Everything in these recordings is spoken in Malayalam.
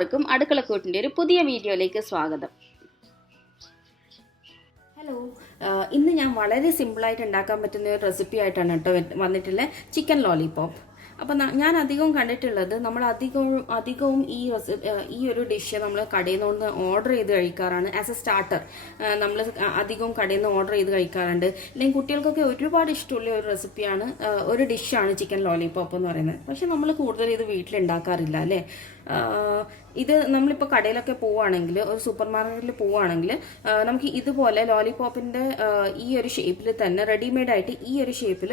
എല്ലാവർക്കും അടുക്കളക്കൂട്ടിൻ്റെ ഒരു പുതിയ വീഡിയോയിലേക്ക് സ്വാഗതം. ഹലോ, ഇന്ന് ഞാൻ വളരെ സിമ്പിളായിട്ട് ഉണ്ടാക്കാൻ പറ്റുന്ന ഒരു റെസിപ്പി ആയിട്ടാണ് കേട്ടോ വന്നിട്ടുള്ളത്, ചിക്കൻ ലോലിപോപ്പ്. അപ്പോൾ ഞാൻ അധികവും കണ്ടിട്ടുള്ളത് നമ്മൾ അധികവും ഈ ഒരു ഡിഷ് നമ്മൾ കടയിൽ നിന്ന് ഓർഡർ ചെയ്ത് കഴിക്കാറാണ്. ആസ് എ സ്റ്റാർട്ടർ നമ്മൾ അധികവും കടയിൽ നിന്ന് ഓർഡർ ചെയ്ത് കഴിക്കാറുണ്ട്. അല്ലെങ്കിൽ കുട്ടികൾക്കൊക്കെ ഒരുപാട് ഇഷ്ടമുള്ള ഒരു റെസിപ്പിയാണ്, ഒരു ഡിഷാണ് ചിക്കൻ ലോലിപോപ്പ് എന്ന് പറയുന്നത്. പക്ഷെ നമ്മൾ കൂടുതൽ ഇത് വീട്ടിലുണ്ടാക്കാറില്ല അല്ലേ. ഇത് നമ്മളിപ്പോൾ കടയിലൊക്കെ പോവുകയാണെങ്കിൽ, ഒരു സൂപ്പർ മാർക്കറ്റിൽ പോവുകയാണെങ്കിൽ നമുക്ക് ഇതുപോലെ ലോലിപോപ്പിൻ്റെ ഈ ഒരു ഷേപ്പിൽ തന്നെ റെഡിമെയ്ഡ് ആയിട്ട് ഈ ഒരു ഷേപ്പിൽ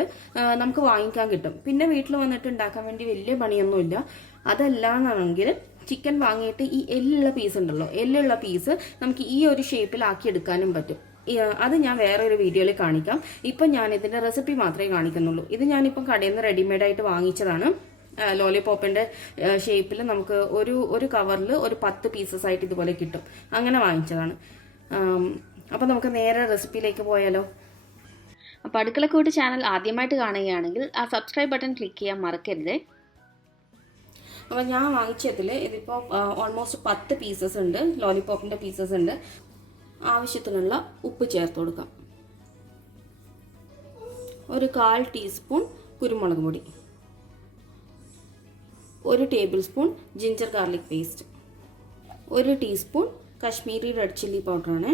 നമുക്ക് വാങ്ങിക്കാൻ കിട്ടും. പിന്നെ വീട്ടിൽ വന്നിട്ട് ഉണ്ടാക്കാൻ വേണ്ടി വലിയ പണിയൊന്നുമില്ല. അതല്ലാന്നാണെങ്കിൽ ചിക്കൻ വാങ്ങിയിട്ട് ഈ എല്ലുള്ള പീസ് ഉണ്ടല്ലോ, എല്ലുള്ള പീസ് നമുക്ക് ഈ ഒരു ഷേപ്പിലാക്കി എടുക്കാനും പറ്റും. അത് ഞാൻ വേറൊരു വീഡിയോയിൽ കാണിക്കാം. ഇപ്പം ഞാൻ ഇതിൻ്റെ റെസിപ്പി മാത്രമേ കാണിക്കുന്നുള്ളൂ. ഇത് ഞാനിപ്പം കടയിൽ നിന്ന് റെഡിമെയ്ഡായിട്ട് വാങ്ങിച്ചതാണ്. ലോലിപോപ്പിൻ്റെ ഷേപ്പിൽ നമുക്ക് ഒരു കവറിൽ ഒരു 10 പീസസ് ആയിട്ട് ഇതുപോലെ കിട്ടും. അങ്ങനെ വാങ്ങിച്ചതാണ്. അപ്പോൾ നമുക്ക് നേരെ റെസിപ്പിയിലേക്ക് പോയാലോ. അപ്പോൾ അടുക്കളക്കൂട്ട് ചാനൽ ആദ്യമായിട്ട് കാണുകയാണെങ്കിൽ ആ സബ്സ്ക്രൈബ് ബട്ടൺ ക്ലിക്ക് ചെയ്യാൻ മറക്കരുത്. അപ്പോൾ ഞാൻ വാങ്ങിച്ചതിൽ ഇതിപ്പോൾ ഓൾമോസ്റ്റ് 10 പീസസ് ഉണ്ട്, ലോലിപോപ്പിൻ്റെ പീസസ് ഉണ്ട്. ആവശ്യത്തിനുള്ള ഉപ്പ് ചേർത്ത് കൊടുക്കാം. ഒരു 1/4 ടീസ്പൂൺ കുരുമുളക് പൊടി, 1 tablespoon ginger garlic paste, 1 teaspoon Kashmiri red chilli പൗഡറാണ്.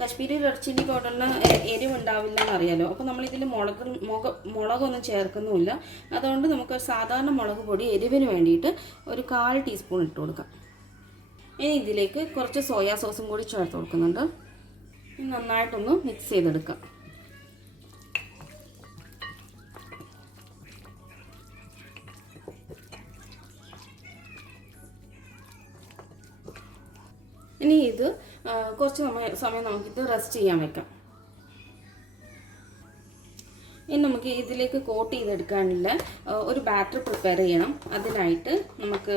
കശ്മീരി റെഡ് ചില്ലി പൗഡറിന് എരിവുണ്ടാവില്ല എന്നറിയാലോ. അപ്പോൾ നമ്മളിതിൽ മുളകൊന്നും ചേർക്കുന്നുമില്ല. അതുകൊണ്ട് നമുക്ക് സാധാരണ മുളക് പൊടി എരിവിന് വേണ്ടിയിട്ട് ഒരു 1/4 ടീസ്പൂൺ ഇട്ട് കൊടുക്കാം. ഇനി ഇതിലേക്ക് കുറച്ച് സോയാ സോസും കൂടി ചേർത്ത് കൊടുക്കുന്നുണ്ട്. നന്നായിട്ടൊന്ന് മിക്സ് ചെയ്തെടുക്കാം. ഇനി ഇത് കുറച്ച് സമയം നമുക്കിത് റെസ്റ്റ് ചെയ്യാൻ വെക്കാം. ഇനി നമുക്ക് ഇതിലേക്ക് കോട്ട് ചെയ്തെടുക്കാനുള്ള ഒരു ബാറ്റർ പ്രിപ്പയർ ചെയ്യണം. അതിനായിട്ട് നമുക്ക്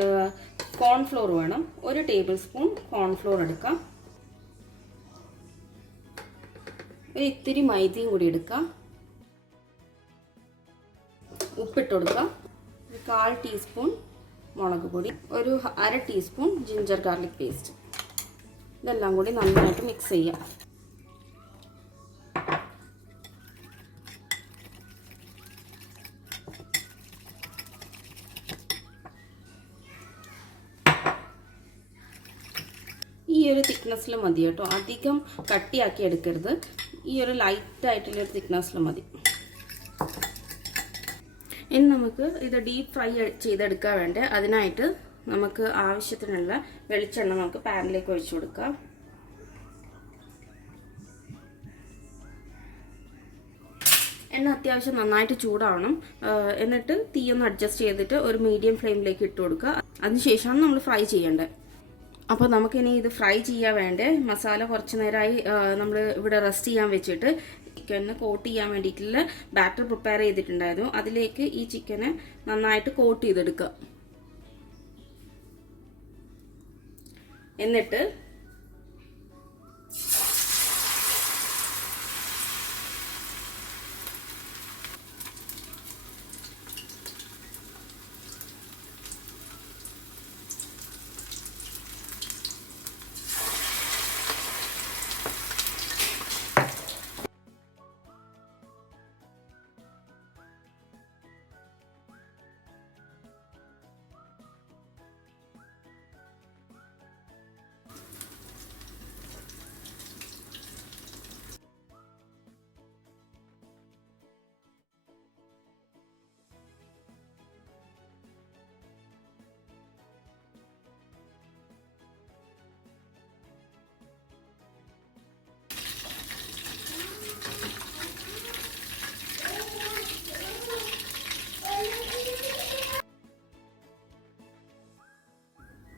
കോൺഫ്ലോർ വേണം. 1 ടേബിൾ സ്പൂൺ കോൺഫ്ലോർ എടുക്കാം. ഒരു ഇത്തിരി മൈദയും കൂടി എടുക്കാം. ഉപ്പിട്ട് കൊടുക്കാം. 1/4 ടീസ്പൂൺ മുളക് പൊടി, ഒരു 1/2 ടീസ്പൂൺ ജിഞ്ചർ ഗാർലിക് പേസ്റ്റ്. ഇതെല്ലാം കൂടി നന്നായിട്ട് മിക്സ് ചെയ്യാം. ഈ ഒരു തിക്നെസ്സിൽ മതി കേട്ടോ, അധികം കട്ടിയാക്കി എടുക്കരുത്. ഈ ഒരു ലൈറ്റായിട്ടുള്ളൊരു തിക്നെസ്സിൽ മതി. ഇനി നമുക്ക് ഇത് ഡീപ്പ് ഫ്രൈ ചെയ്തെടുക്കാൻ വേണ്ടേ. അതിനായിട്ട് നമുക്ക് ആവശ്യത്തിനുള്ള വെളിച്ചെണ്ണ നമുക്ക് പാനിലേക്ക് ഒഴിച്ചു കൊടുക്കാം. എണ്ണ അത്യാവശ്യം നന്നായിട്ട് ചൂടാവണം. എന്നിട്ട് തീയൊന്ന് അഡ്ജസ്റ്റ് ചെയ്തിട്ട് ഒരു മീഡിയം ഫ്ലെയിമിലേക്ക് ഇട്ട് കൊടുക്കുക. അതിനുശേഷമാണ് നമ്മൾ ഫ്രൈ ചെയ്യേണ്ടത്. അപ്പോൾ നമുക്കിനി ഇത് ഫ്രൈ ചെയ്യാൻ വേണ്ടേ മസാല കുറച്ച് നേരമായി നമ്മൾ ഇവിടെ റെസ്റ്റ് ചെയ്യാൻ വെച്ചിട്ട് ചിക്കന് കോട്ട് ചെയ്യാൻ വേണ്ടിയിട്ടുള്ള ബാറ്റർ പ്രിപ്പയർ ചെയ്തിട്ടുണ്ടായിരുന്നു. അതിലേക്ക് ഈ ചിക്കനെ നന്നായിട്ട് കോട്ട് ചെയ്തെടുക്കുക. എന്നിട്ട്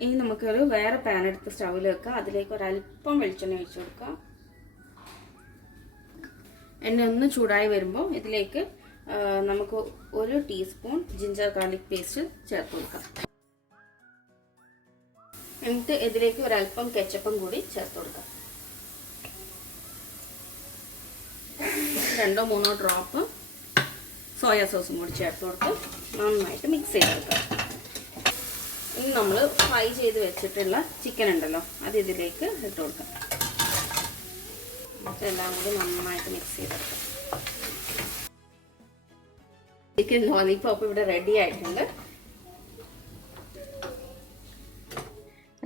ഇനി നമുക്കൊരു വേറെ പാൻ എടുത്ത് സ്റ്റൗവിൽ വെക്കാം. അതിലേക്ക് ഒരല്പം വെളിച്ചെണ്ണ ഒഴിച്ചു കൊടുക്കാം. എണ്ണ ഒന്ന് ചൂടായി വരുമ്പോൾ ഇതിലേക്ക് നമുക്ക് 1 ടീസ്പൂൺ ജിഞ്ചർ ഗാർലിക് പേസ്റ്റ് ചേർത്ത് കൊടുക്കാം. എന്നിട്ട് ഇതിലേക്ക് ഒരല്പം കെച്ചപ്പും കൂടി ചേർത്ത് കൊടുക്കാം. 2-3 ഡ്രോപ്പ് സോയ സോസും കൂടി ചേർത്ത് കൊടുത്ത് നന്നായിട്ട് മിക്സ് ചെയ്തെടുക്കാം. ഇനി നമ്മൾ ഫ്രൈ ചെയ്ത് വെച്ചിട്ടുള്ള ചിക്കൻ ഉണ്ടല്ലോ അത് ഇതിലേക്ക് ഇട്ട് കൊടുക്കാം. എല്ലാം കൂടി നന്നായിട്ട് മിക്സ് ചെയ്തെടുക്കാം. ചിക്കൻ ലോലിപോപ്പ് ഇവിടെ റെഡി ആയിട്ടുണ്ട്.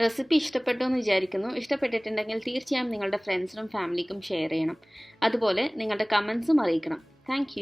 റെസിപ്പി ഇഷ്ടപ്പെട്ടു എന്ന് വിചാരിക്കുന്നു. ഇഷ്ടപ്പെട്ടിട്ടുണ്ടെങ്കിൽ തീർച്ചയായും നിങ്ങളുടെ ഫ്രണ്ട്സിനും ഫാമിലിക്കും ഷെയർ ചെയ്യണം. അതുപോലെ നിങ്ങളുടെ കമൻസും അറിയിക്കണം. താങ്ക്